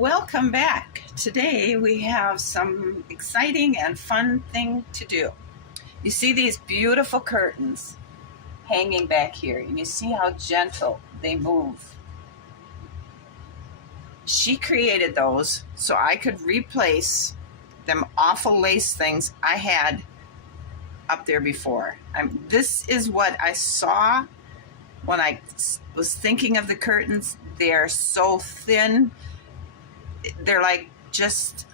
Welcome back. Today we have some exciting and fun thing to do. You see these beautiful curtains hanging back here, and you see how gentle they move. She created those so I could replace them awful lace things I had up there before. This is what I saw when I was thinking of the curtains. They're so thin. They're like just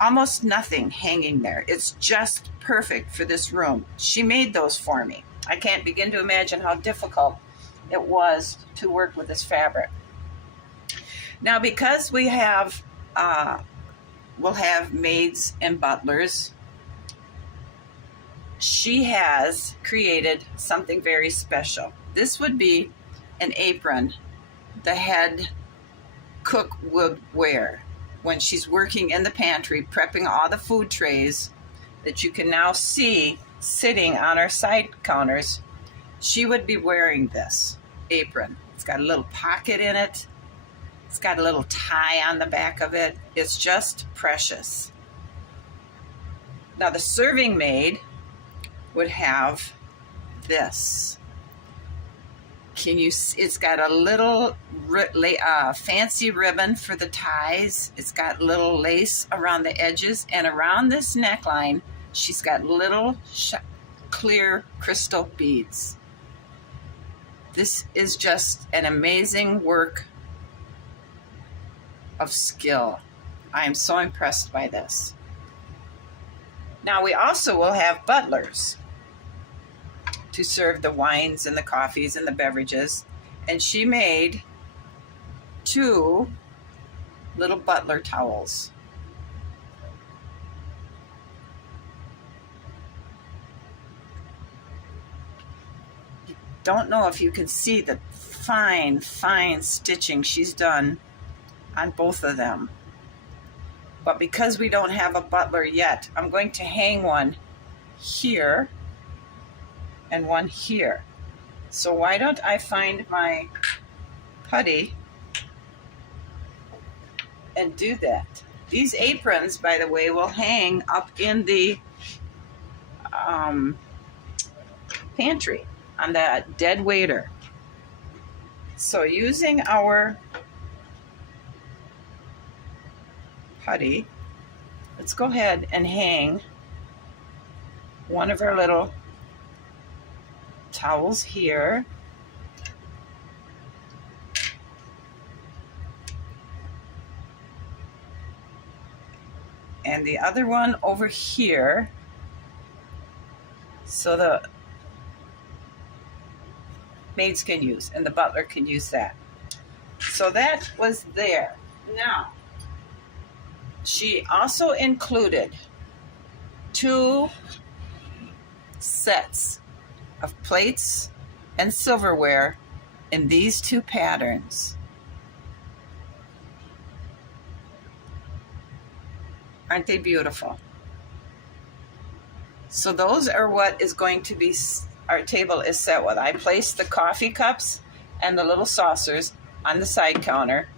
almost nothing hanging there. It's just perfect for this room. She made those for me. I can't begin to imagine how difficult it was to work with this fabric. Now, because we'll have maids and butlers, she has created something very special. This would be an apron the head cook would wear when she's working in the pantry, prepping all the food trays that you can now see sitting on our side counters. She would be wearing this apron. It's got a little pocket in it. It's got a little tie on the back of it. It's just precious. Now, the serving maid would have this. It's got a little fancy ribbon for the ties. It's got little lace around the edges, and around this neckline, she's got little clear crystal beads. This is just an amazing work of skill. I am so impressed by this. Now, we also will have butlers to serve the wines and the coffees and the beverages. And she made 2 little butler towels. Don't know if you can see the fine stitching she's done on both of them. But because we don't have a butler yet, I'm going to hang one here and one here. So why don't I find my putty and do that. These aprons, by the way, will hang up in the pantry on the dead waiter. So using our putty, let's go ahead and hang one of our little towels here. And the other one over here, so the maids can use and the butler can use that. So that was there. Now, she also included 2 sets of plates and silverware in these 2 patterns. Aren't they beautiful? So those are what is going to be our table is set with. I placed the coffee cups and the little saucers on the side counter.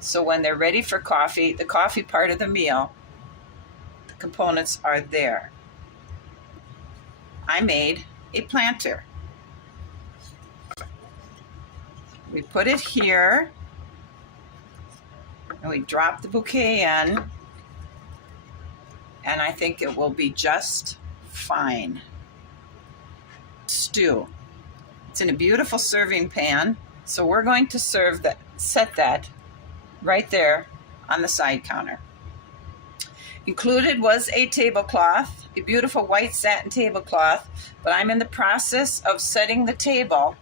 So when they're ready for coffee, the coffee part of the meal, the components are there. I made a planter. We put it here and we drop the bouquet in, and I think it will be just fine. Stew. It's in a beautiful serving pan, so we're going to set that right there on the side counter. Included was a tablecloth, a beautiful white satin tablecloth, but I'm in the process of setting the table,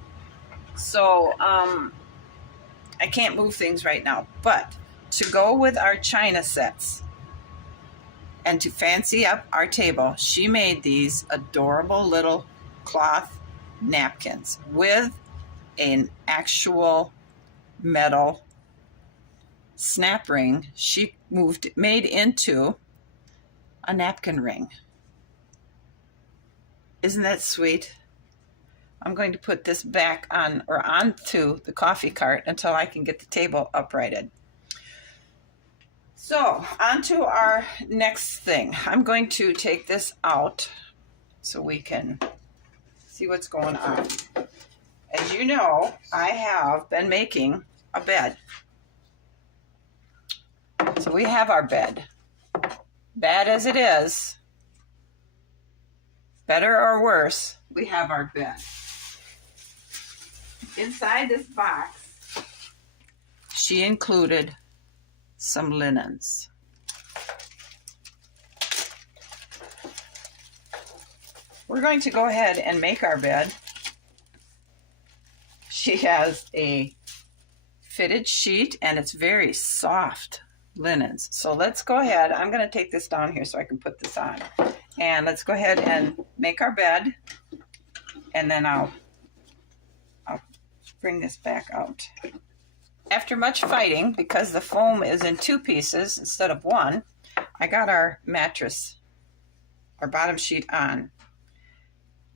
so I can't move things right now. But to go with our china sets and to fancy up our table, she made these adorable little cloth napkins with an actual metal snap ring she made into a napkin ring. Isn't that sweet? I'm going to put this back on or onto the coffee cart until I can get the table uprighted. So onto our next thing. I'm going to take this out so we can see what's going on. As you know, I have been making a bed. So we have our bed. Bad as it is, better or worse, we have our bed. Inside this box, she included some linens. We're going to go ahead and make our bed. She has a fitted sheet and it's very soft linens. So let's go ahead. I'm going to take this down here so I can put this on. And let's go ahead and make our bed. And then I'll bring this back out. After much fighting, because the foam is in 2 pieces instead of 1, I got our mattress, our bottom sheet on.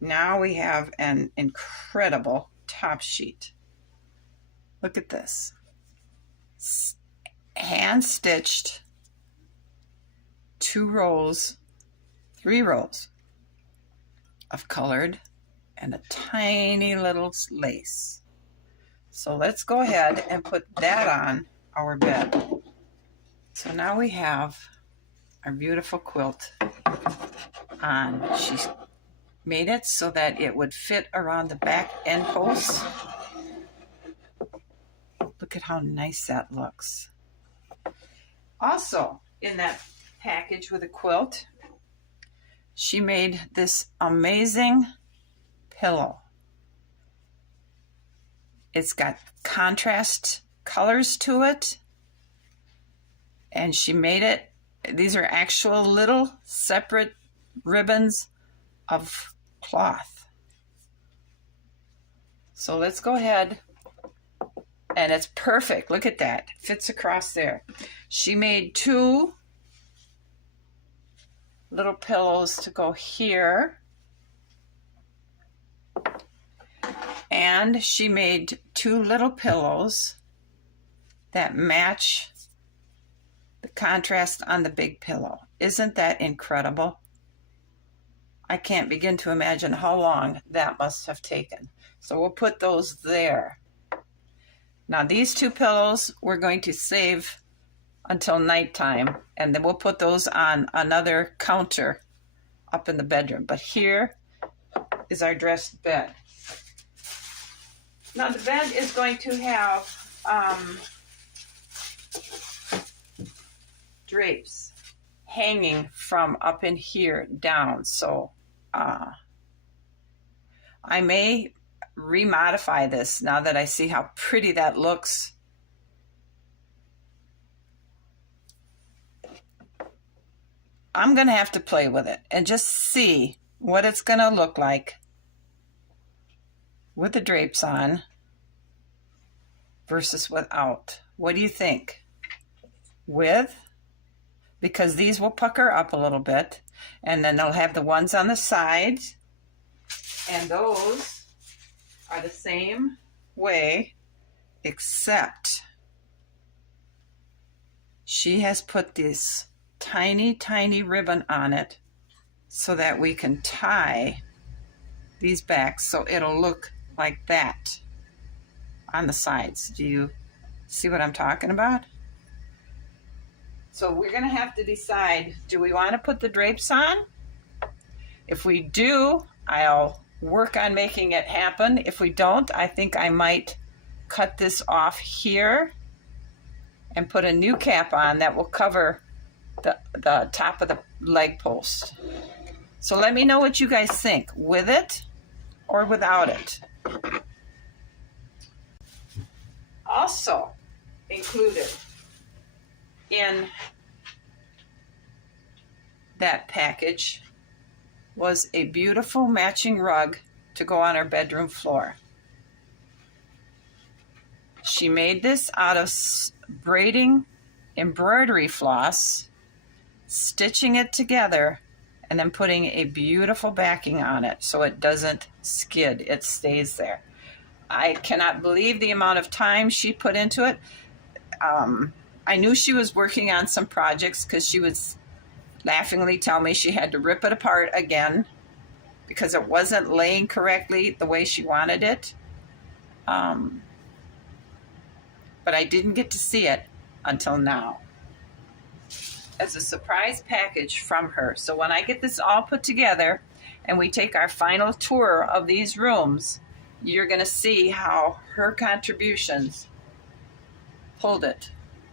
Now we have an incredible top sheet. Look at this. Hand stitched 3 rows of colored and a tiny little lace. So let's go ahead and put that on our bed. So now we have our beautiful quilt on. She's made it so that it would fit around the back end posts. Look at how nice that looks. Also, in that package with a quilt, she made this amazing pillow. It's got contrast colors to it, and she made it. These are actual little separate ribbons of cloth. So let's go ahead, and it's perfect. Look at that. It fits across there. She made 2 little pillows to go here. And she made 2 little pillows that match the contrast on the big pillow. Isn't that incredible? I can't begin to imagine how long that must have taken. So we'll put those there. Now these 2 pillows we're going to save until nighttime, and then we'll put those on another counter up in the bedroom. But here is our dressed bed. Now the bed is going to have drapes hanging from up in here down. So I may remodify this now that I see how pretty that looks. I'm going to have to play with it and just see what it's going to look like with the drapes on versus without. What do you think? With? Because these will pucker up a little bit, and then they'll have the ones on the sides, and those are the same way, except she has put this tiny, tiny ribbon on it so that we can tie these back so it'll look like that on the sides. Do you see what I'm talking about? So we're going to have to decide, do we want to put the drapes on? If we do, I'll work on making it happen. If we don't, I think I might cut this off here and put a new cap on that will cover the top of the leg post. So let me know what you guys think, with it or without it. Also included in that package was a beautiful matching rug to go on our bedroom floor. She made this out of braiding embroidery floss, stitching it together, and then putting a beautiful backing on it so it doesn't skid. It stays there. I cannot believe the amount of time she put into it. I knew she was working on some projects because she would laughingly tell me she had to rip it apart again because it wasn't laying correctly the way she wanted it. But I didn't get to see it until now. As a surprise package from her. So when I get this all put together and we take our final tour of these rooms, you're going to see how her contributions pulled it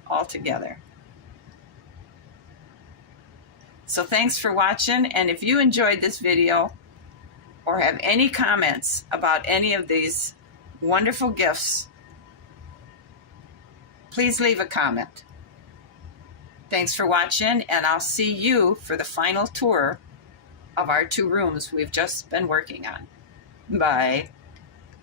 all together. So thanks for watching, and if you enjoyed this video or have any comments about any of these wonderful gifts, please leave a comment. Thanks for watching, and I'll see you for the final tour of our 2 rooms we've just been working on. Bye.